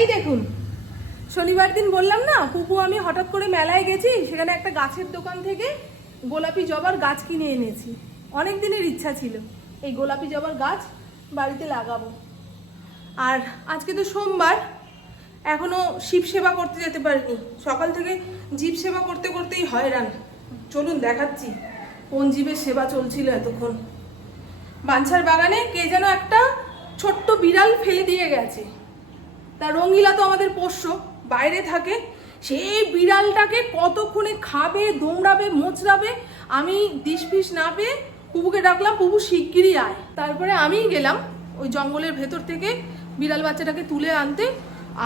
এই দেখুন, শনিবার দিন বললাম না পুপু আমি হঠাৎ করে মেলায় গেছি, সেখানে একটা গাছের দোকান থেকে গোলাপি জবার গাছ কিনে এনেছি। অনেক দিনের ইচ্ছা ছিল, এই গোলাপি জবার গাছ বাড়িতে লাগাবো। আর আজকে তো সোমবার, এখনও শিব সেবা করতে যেতে পারিনি। সকাল থেকে জীব সেবা করতে করতেই হয়রান। চলুন দেখাচ্ছি, কোন জীবের সেবা চলছিল এতক্ষণ। বাঞ্ছার বাগানে কে যেন একটা ছোট্ট বিড়াল ফেলে দিয়ে গেছে। তা রঙ্গিলা তো আমাদের পোষ্য, বাইরে থাকে। সেই বিড়ালটাকে কতক্ষণে খাবে দৌড়াবে মোচড়াবে, আমি দিশ ফিস না পেয়ে পুবুকে ডাকলাম, পুবু, শিগগিরই আয়। তারপরে আমিই গেলাম ওই জঙ্গলের ভেতর থেকে বিড়াল বাচ্চাটাকে তুলে আনতে।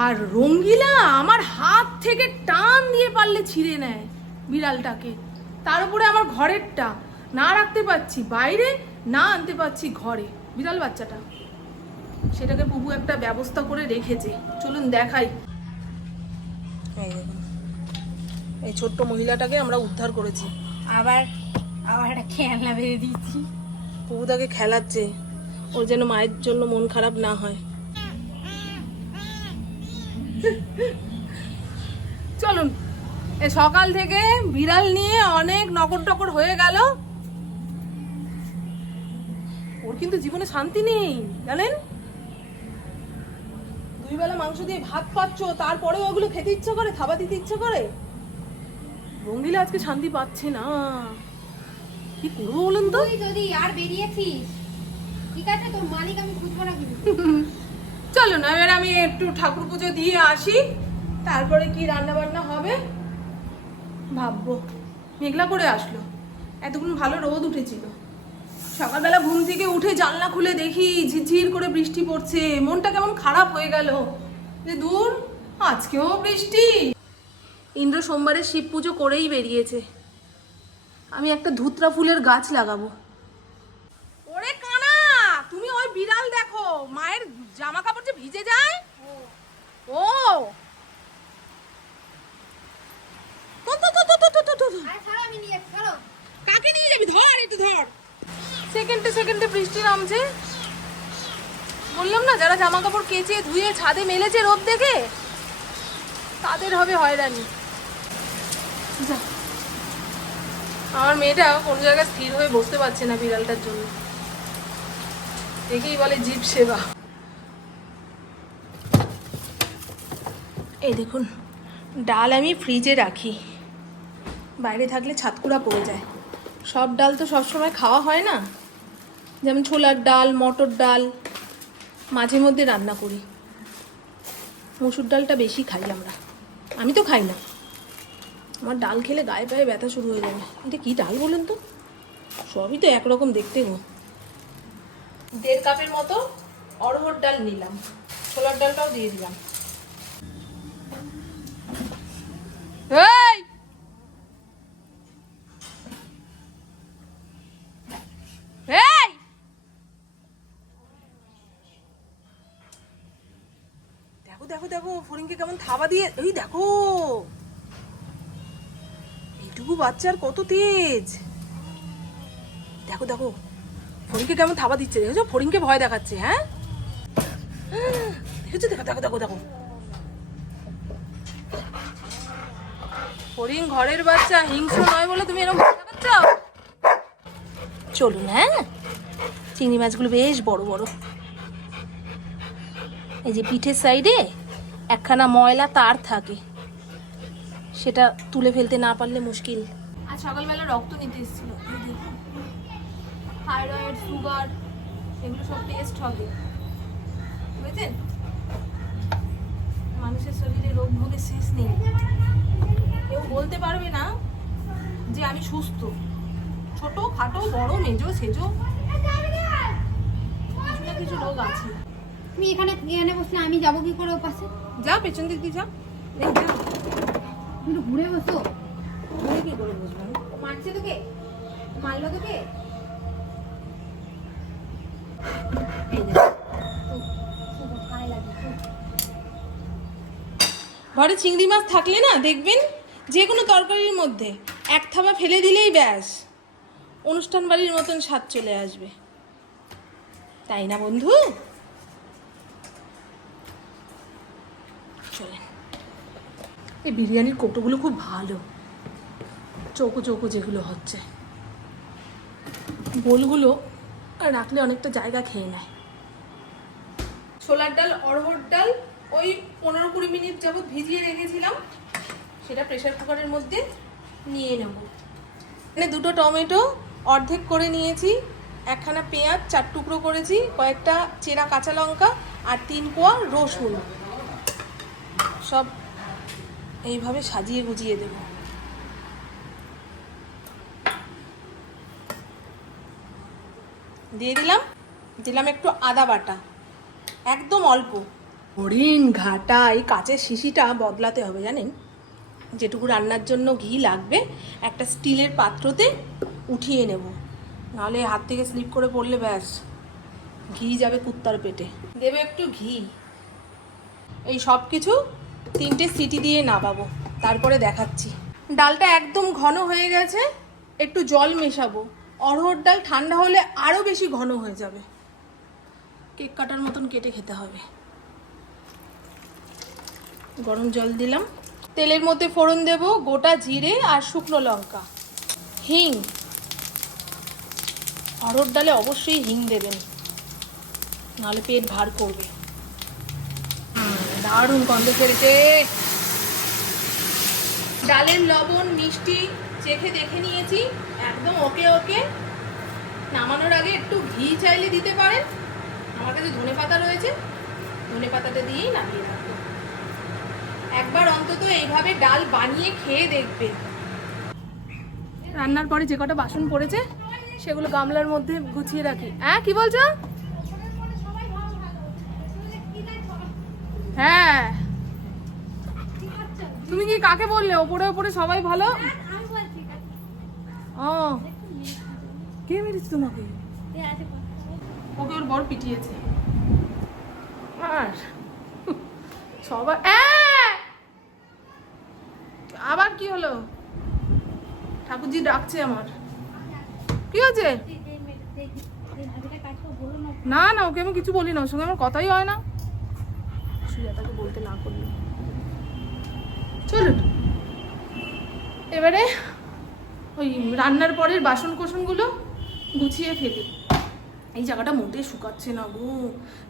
আর রঙ্গিলা আমার হাত থেকে টান দিয়ে পারলে ছিঁড়ে নেয় বিড়ালটাকে। তার উপরে আমার ঘরেরটা। না রাখতে পারছি, বাইরে না আনতে পারছি ঘরে বিড়াল বাচ্চাটা। সেটাকে বুবু একটা ব্যবস্থা করে রেখেছে। চলুন দেখাই। এই এই ছোট্ট মহিলাটাকে আমরা উদ্ধার করেছি। আবার আবার একটা খেলনা বেঁধে দিয়েছি। বুবু তাকে খেলাচ্ছে। ওর যেন মায়ের জন্য মন খারাপ না হয়। চলুন এ সকাল থেকে বিড়াল নিয়ে অনেক নকর টকর হয়ে গেল। ওর কিন্তু জীবনে শান্তি নেই জানেন? দুই বেলা মাংস দিয়ে ভাত পাচ্ছ তারপরে ওগুলো খেতে ইচ্ছে করে খাবার দিতে ইচ্ছে করে? রঙ্গিলা আজকে শান্তি পাচ্ছে না। কি করব বলুন তো? যদি আর বেরিয়েছিস ঠিক আছে তোর মালিক আমি খুঁজবো না কিন্তু। চলো না এবার আমি একটু ঠাকুর পুজো দিয়ে আসি। তারপরে কি রান্না বান্না হবে? ভাববো। মেঘলা করে আসলো। এতক্ষণ ভালো রোদ উঠেছিল। সকালবেলা ঘুম থেকে উঠে জানলা খুলে দেখি ঝিরঝির করে বৃষ্টি পড়ছে। মনটা কেমন খারাপ হয়ে গেল। যে দূর আজকেও বৃষ্টি। ইন্দ্র সোমবারে শিব পুজো করেই বেরিয়েছে। আমি একটা ধুতরা ফুলের গাছ লাগাবো। ওরে কানা তুমি ওই বিড়াল দেখো মায়ের জামা কাপড় যে ভিজে যায়? ও। কাকে নিয়ে যাবি? ধর একটু ধর। সেকেন্ডে সেকেন্ডে বৃষ্টি নামছে। বললাম না, যারা জামা কাপড় কেচে, ধুয়ে, ছাদে মেলেছে রোদ দেখে, তাদের হবে হয়রানি। আমার মেয়েটা কোনো জায়গায় স্থির হয়ে বসতে পারছে না বিড়ালটার জন্য। দেখেই বলে জীব সেবা। এই দেখুন, ডাল আমি ফ্রিজে রাখি। বাইরে থাকলে ছাতকুড়া পড়ে যায়। সব ডাল তো সবসময় খাওয়া হয় না। যেমন ছোলার ডাল, মটর ডাল, মাঝে মধ্যে রান্না করি। মুসুর ডালটা বেশি খাই আমরা। আমি তো খাই না। আমার ডাল খেলে গায়ে পায়ে ব্যথা শুরু হয়ে যাবে। এটা কি ডাল বলুন তো? সবই তো একরকম দেখতে গো। দেড় কাপের মতো অড়হর ডাল নিলাম। ছোলার ডালটাও দিয়ে দিলাম। এই! দেখো দেখো দেখো কেমন থাবা দিয়ে এই দেখো। এইটুকু বাচ্চার কত তেজ। দেখো দেখো ফরিংকে কেমন থাবা দিচ্ছে, দেখেছ? ভয় দেখাচ্ছে হ্যাঁ? দেখেছ? দেখো দেখো দেখো দেখো। ঘরের বাচ্চা, হিংস্র নয় বলে তুমি এরকম দেখাচ্ছ? চলুন হ্যাঁ? চিংড়ি মাছগুলো বেশ বড় বড়। এই যে পিঠের সাইডে একখানা ময়লা তার থাকে। সেটা তুলে ফেলতে না পারলে মুশকিল। আজ সকালবেলা রক্ত নিতে এসেছিল। থাইরয়েড, সুগার, এগুলো সব টেস্ট হবে। বুঝেছেন? মানুষের শরীরে রোগ ভোগের শেষ নেই। কেউ বলতে পারবে না যে আমি সুস্থ। ছোট, খাটো, বড়, মেজো, সেজো। কিছু না কিছু রোগ আছে। তুমি এখানে এখানে বসলে আমি যাব কি করে পাশে যা পেছন দিক দিয়ে যা। এই যা। তুমি ঘুরে বসো। ঘুরে কি করে বসবো? মারছে তোকে? মারলো তোকে? ঘরে চিংড়ি মাছ থাকলে না দেখবেন যে কোনো তরকারির মধ্যে এক থাবা ফেলে দিলেই ব্যাস। অনুষ্ঠান বাড়ির মতন স্বাদ চলে আসবে। তাই না বন্ধু? চলেন। এই বিরিয়ানির কৌটোগুলো খুব ভালো। চৌকো চৌকো যেগুলো হচ্ছে। গোলগুলো রাখলে অনেকটা জায়গা খেয়ে নেয়। ছোলার ডাল অরহর ডাল ওই পনেরো কুড়ি মিনিট যাবত ভিজিয়ে রেখেছিলাম। সেটা প্রেসার কুকারের মধ্যে নিয়ে নেব। এখানে দুটো টমেটো অর্ধেক করে নিয়েছি একখানা পেঁয়াজ চার টুকরো করেছি কয়েকটা চেরা কাঁচা লঙ্কা আর তিন কোয়া রসুন। সব এইভাবে সাজিয়ে গুজিয়ে দেব। দিয়ে দিলাম দিলাম একটু আদা বাটা, একদম অল্প। হরিণ ঘাটা, এই কাঁচের শিশিটা বদলাতে হবে জানেন। যেটুকু রান্নার জন্য ঘি লাগবে, একটা স্টিলের পাত্রতে উঠিয়ে নেব। নাহলে হাত থেকে স্লিপ করে পড়লে ব্যাস, ঘি যাবে কুত্তার পেটে। দেবে একটু ঘি। এই সব কিছু তিনটে সিটি দিয়ে নামাবো, তারপরে দেখাচ্ছি। ডালটা একদম ঘন হয়ে গেছে, একটু জল মেশাবো। অরহর ডাল ঠান্ডা হলে আরও বেশি ঘন হয়ে যাবে। কেক কাটার মতন কেটে খেতে হবে। গরম জল দিলাম। তেলের মধ্যে ফোড়ন দেব, গোটা জিরে আর শুকনো লঙ্কা। হিং। অরহর ডালে অবশ্যই হিং দেবেন, নাহলে পেট ভার করবে। দারুণ গন্ধ ছেড়েছে। ডালের লবণ, মিষ্টি চেখে দেখে নিয়েছি। একদম ওকে ওকে। নামানোর আগে একটু ঘি চাইলে দিতে পারেন। আমার কাছে ধনে পাতা রয়েছে। ধনে পাতাটা দিয়েই নামিয়ে রাখব। একবার অন্তত এইভাবে ডাল বানিয়ে খেয়ে দেখবে। রান্নার পরে যে কটা বাসন পড়েছে, সেগুলো গামলার মধ্যে গুছিয়ে রাখি। হ্যাঁ কি বলছো? হ্যাঁ। তুমি কি কাকে বললে? ওপরে ওপরে সবাই ভালো? ও। কে মেরেছে তোমাকে? ওকে ওর বড় পিটিয়েছে। আর? সবাই আহ! আবার কি হলো? ঠাকুরজি ডাকছে আমার। কি হয়েছে? না না ওকে আমি কিছু বলি না ওর সঙ্গে আমার কথাই হয় না। সুজাতাকে বলতে না করলে। চলুন। এবারে ওই রান্নার পরের বাসন কোসনগুলো গুছিয়ে ফেলি। এই জায়গাটা মোটে শুকাচ্ছে না গো।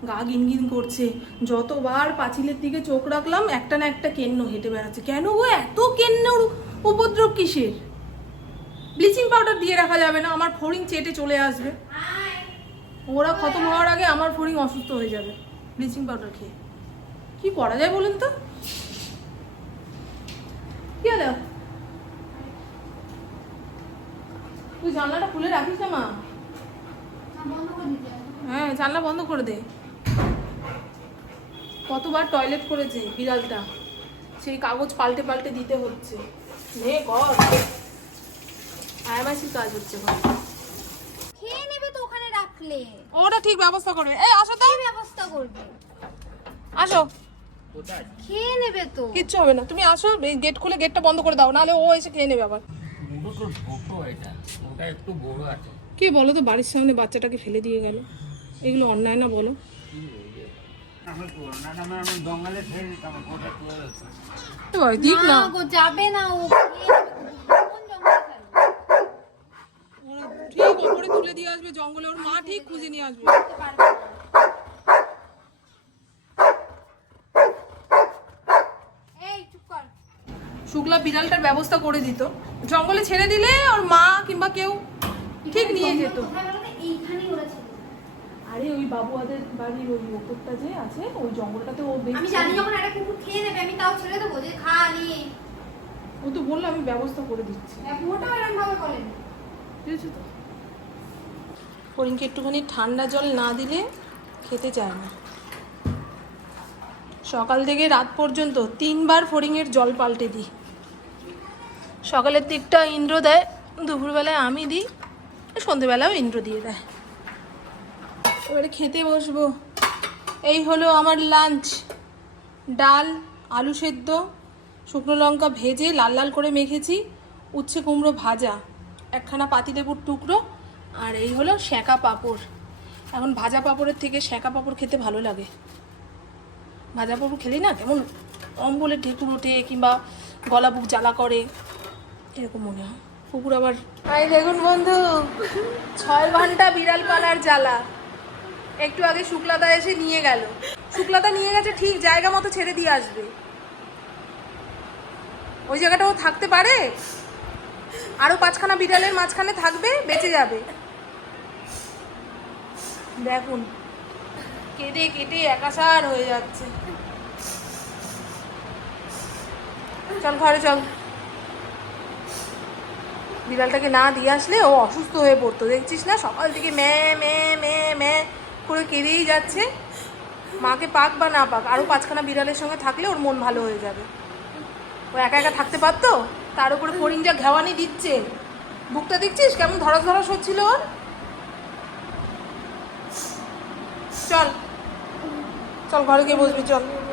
গা গিনগিন করছে। যতবার পাঁচিলের দিকে চোখ রাখলাম একটা না একটা কেন্ন হেঁটে বেড়াচ্ছে। কেন গো এত কেন্নর উপদ্রব কিসের? ব্লিচিং পাউডার দিয়ে রাখা যাবে না আমার ফড়িং চেটে চলে আসবে। ওরা খতম হওয়ার আগে আমার ফড়িং অসুস্থ হয়ে যাবে ব্লিচিং পাউডার খেয়ে। কি করা যায় বলুন তো? কি হলো? তুই জানলাটা খুলে রাখিস না মা? হ্যাঁ জানলা বন্ধ করে দে। কতবার টয়লেট করেছে বিড়ালটা। সেই কাগজ পাল্টে পাল্টে দিতে হচ্ছে। নে কর। আয়ামাসির কাজ হচ্ছে। খেয়ে নেবে তো ওখানে রাখলে। ওটা ঠিক ব্যবস্থা করবে। এই আসো তো। ব্যবস্থা করবে? আসো। খেয়ে নেবে তো। কিচ্ছু হবে না তুমি আসো এই গেট খুলে গেটটা বন্ধ করে দাও নাহলে ও এসে খেয়ে নেবে আবার। দুটো ছোট এটা ওটা একটু বড় আছে। কি বলো তো বাড়ির সামনে বাচ্চাটাকে ফেলে দিয়ে গেল। এগুলো অন্যায় না বলো। যাবে না ও ঠিক ওপরে তুলে দিয়ে আসবে জঙ্গলে ওর মা ঠিক খুঁজে নিয়ে আসবে করতে পারবে না। এই চুপ কর শুক্লা বিড়ালটার ব্যবস্থা করে দিত। জঙ্গলে ছেড়ে দিলে ওর মা কিংবা কেউ ঠিক নিয়ে যেত। আরে ওই বাবুয়াদের বাড়ির ওই ওপরটা যে আছে ওই জঙ্গলটাতে ও আমি জানি যখন একটা কুকুর খেয়ে নেবে আমি তাও ছেড়ে দেবো যে খা নিয়ে। ও তো বলল আমি ব্যবস্থা করে দিচ্ছি। ওটাও এরকম ভাবে বলেন। বুঝেছ তো? হরিণকে একটুখানি ঠান্ডা জল না দিলে খেতে চায় না। সকাল থেকে রাত পর্যন্ত তিনবার ফড়িংয়ের জল পাল্টে দিই। সকালের দিকটা ইন্দ্র দেয়, দুপুরবেলায় আমি দিই, সন্ধেবেলাও ইন্দ্র দিয়ে দেয়। এবারে খেতে বসবো। এই হলো আমার লাঞ্চ ডাল, আলু সেদ্ধ, শুকনো লঙ্কা ভেজে লাল লাল করে মেখেছি, উচ্ছে কুমড়ো ভাজা, একখানা পাতিলেবুর টুকরো, আর এই হলো শ্যাঁকা পাঁপড়। এখন ভাজা পাঁপড়ের থেকে শ্যাঁকা পাঁপড় খেতে ভালো লাগে। ভাজা পাঁপড় খেলি না কেমন অম্বলে ঢেকুর ওঠে কিংবা গলা বুক জ্বালা করে। এরকম মনে হয়। কুকুর আবার আই দেখুন বন্ধু, ছয় ঘণ্টা বিড়াল পালার জ্বালা। একটু আগে শুক্লাদা এসে নিয়ে গেল। শুক্লাদা নিয়ে গেছে ঠিক জায়গা মতো ছেড়ে দিয়ে আসবে। ওই জায়গাটা ও থাকতে পারে? আরও পাঁচখানা বিড়ালের মাঝখানে থাকবে, বেঁচে যাবে। দেখুন কেটে কেটে একাসার হয়ে যাচ্ছে। চল ঘরে চল। বিড়ালটাকে না দিয়ে আসলে ও অসুস্থ হয়ে পড়তো। দেখছিস না? সকাল থেকে মে মে মে মে করে কেঁদেই যাচ্ছে। মাকে পাক বা না পাক আরও পাঁচখানা বিড়ালের সঙ্গে থাকলে ওর মন ভালো হয়ে যাবে। ও একা একা থাকতে পারতো? তার উপরে ফড়িং যা ঘেওয়ানি দিচ্ছে। বুকটা দেখছিস? কেমন ধরাস ধরাস হচ্ছিল ওর? চল। চল, ঘরে গিয়ে বসবি, চল এরকম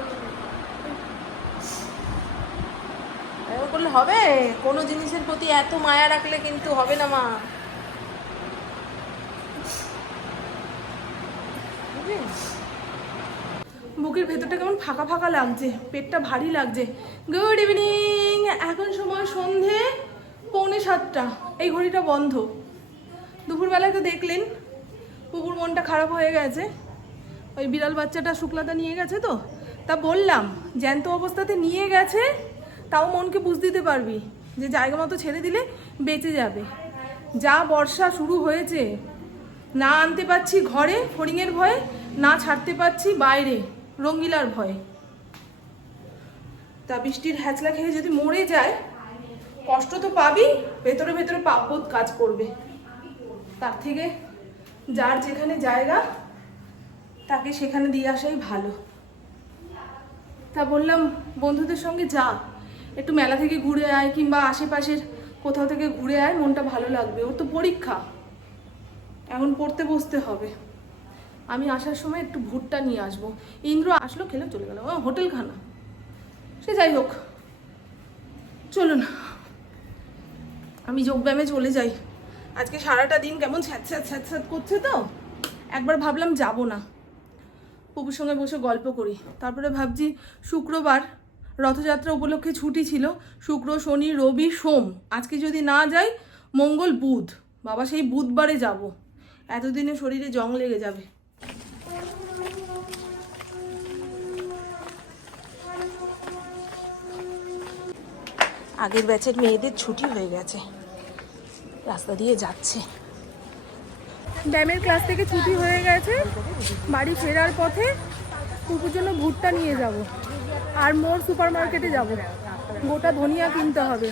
করলে হবে? কোনো জিনিসের প্রতি এত মায়া রাখলে কিন্তু হবে না, মা। বুকের ভেতরটা কেমন ফাঁকা ফাঁকা লাগছে, পেটটা ভারী লাগছে। গুড ইভিনিং এখন সময় সন্ধে পৌনে সাতটা। এই ঘড়িটা বন্ধ। দুপুরবেলায় তো দেখলেন কুকুর মনটা খারাপ হয়ে গেছে। ওই বিড়াল বাচ্চাটা শুক্লাদা নিয়ে গেছে তো? তা বললাম, জ্যান্ত অবস্থাতে নিয়ে গেছে তাও মনকে বুঝ দিতে পারবি যে জায়গা মতো ছেড়ে দিলে বেঁচে যাবে। যা বর্ষা শুরু হয়েছে, না আনতে পারছি ঘরে, ফড়িংয়ের ভয়ে, না ছাড়তে পারছি বাইরে, রঙ্গিলার ভয়ে। তা বৃষ্টির হ্যাচলা খেয়ে যদি মরে যায়, কষ্ট তো পাবি, ভেতরে ভেতরে পাপবোধ কাজ করবে। তার থেকে যার যেখানে জায়গা, তাকে সেখানে দিয়ে আসাই ভালো। তা বললাম, বন্ধুদের সঙ্গে যা। একটু মেলা থেকে ঘুরে আয় কিংবা আশেপাশের কোথাও থেকে ঘুরে আয়, মনটা ভালো লাগবে। ওর তো পরীক্ষা। এখন পড়তে বসতে হবে। আমি আসার সময় একটু ভুট্টা নিয়ে আসব। ইন্দ্র আসলো, খেলে, চলে গেল। হোটেল খানা সে যাই হোক। চলুন। আমি যোগব্যায়ামে চলে যাই। আজকে সারাটা দিন কেমন ছ্যাঁত ছ্যাঁত ছ্যাঁত ছ্যাঁত করছে তো? একবার ভাবলাম যাব না। পুকুর সঙ্গে বসে গল্প করি। তারপরে ভাবছি শুক্রবার রথযাত্রা উপলক্ষে ছুটি ছিল। শুক্র, শনি, রবি, সোম। আজকে যদি না যাই, মঙ্গল বুধ। বাবা, সেই বুধবারে যাব। এতদিনে শরীরে জং লেগে যাবে। আগের ব্যাচের মেয়েদের ছুটি হয়ে গেছে। রাস্তা দিয়ে যাচ্ছে। ড্যামের ক্লাস থেকে ছুটি হয়ে গেছে। বাড়ি ফেরার পথে কুকুর জন্য ভুট্টা নিয়ে যাব। আর মোর সুপার মার্কেটে যাব। গোটা ধনিয়া কিনতে হবে।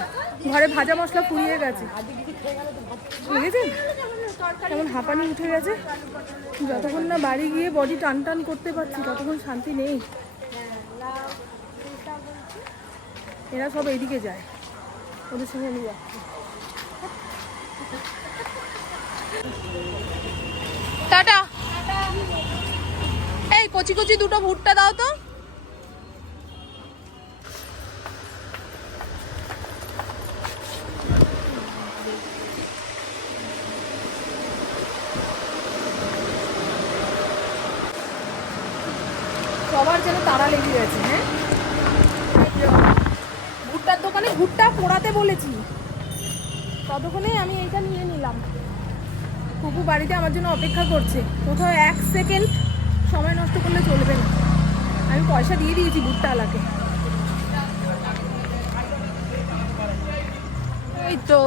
ঘরে ভাজা মশলা ফুরিয়ে গেছে। বুঝেছেন? কেমন হাঁপানি উঠে গেছে। যতক্ষণ না বাড়ি গিয়ে বডি টান টান করতে পারছি, ততক্ষণ শান্তি নেই। এরা সব এইদিকে যায়। ওদের সঙ্গে আমি যাচ্ছি। টাটা। এই কচি কচি দুটো ভুট্টা দাও তো। সবার যেন তারা লেগে গেছে হ্যাঁ? ভুট্টার দোকানে ভুট্টা পোড়াতে বলেছি। ততক্ষণে আমি এইটা নিয়ে নিলাম। কুকু বাড়িতে আমার জন্য অপেক্ষা করছে। কোথাও এক সেকেন্ড সময় নষ্ট করলে চলবে না। আমি পয়সা দিয়ে দিয়েছি ভুট্টাওয়ালাকে। এই তো।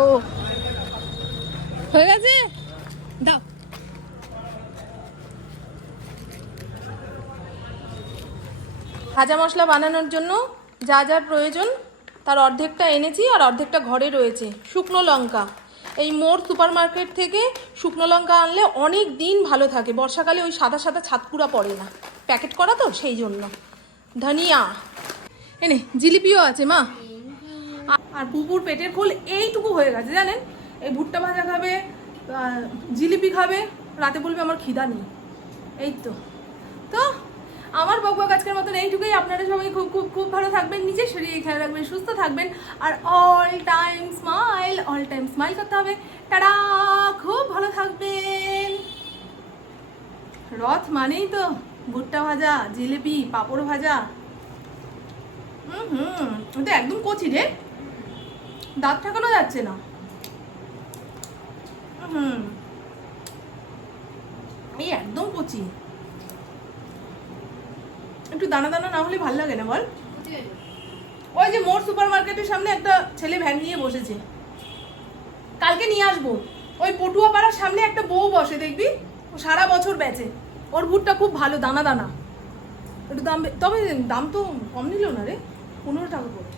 হয়ে গেছে? দাও। ভাজা মশলা বানানোর জন্য যা যা প্রয়োজন, তার অর্ধেকটা এনেছি আর অর্ধেকটা ঘরে রয়েছে, শুকনো লঙ্কা। এই মোর সুপার মার্কেট থেকে শুকনো লঙ্কা আনলে অনেক দিন ভালো থাকে, বর্ষাকালে ওই সাদা সাদা ছাতকুড়া পড়ে না। প্যাকেট করা তো সেই জন্য। ধনিয়া। এনে জিলিপিও আছে, মা। আর পুকুর পেটের খোল এইটুকু হয়ে গেছে, জানেন? এই ভুট্টা ভাজা খাবে জিলিপি খাবে, রাতে বলবে আমার খিদা নেই। এই তো। তো আমার বকবক আজকের মতন এইটুকুই। আপনারা সবাই খুব খুব খুব ভালো থাকবেন, নিজের শরীরে খেয়াল রাখবেন, সুস্থ থাকবেন, আর all time smile all time smile করতে হবে। টাটা! খুব ভালো থাকবেন। রথ মানেই তো ভুট্টা ভাজা, জিলিপি, পাঁপড় ভাজা। হুম হুম এটা একদম কচি রে। দাঁত ঠাকানো যাচ্ছে না। হুম। এই একদম কচি। একটু দানা দানা না হলে ভালো লাগে না বল? ওই যে মোর সুপার মার্কেটের সামনে একটা ছেলে ভ্যান নিয়ে বসেছে। কালকে নিয়ে আসব। ওই পটুয়া পাড়ার সামনে একটা বউ বসে, দেখবি? ও সারা বছর বেচে। ওর ভুটটা খুব ভালো, দানা দানা। একটু দাম তবে দাম তো কম নিল না রে। পনেরো টাকা করে।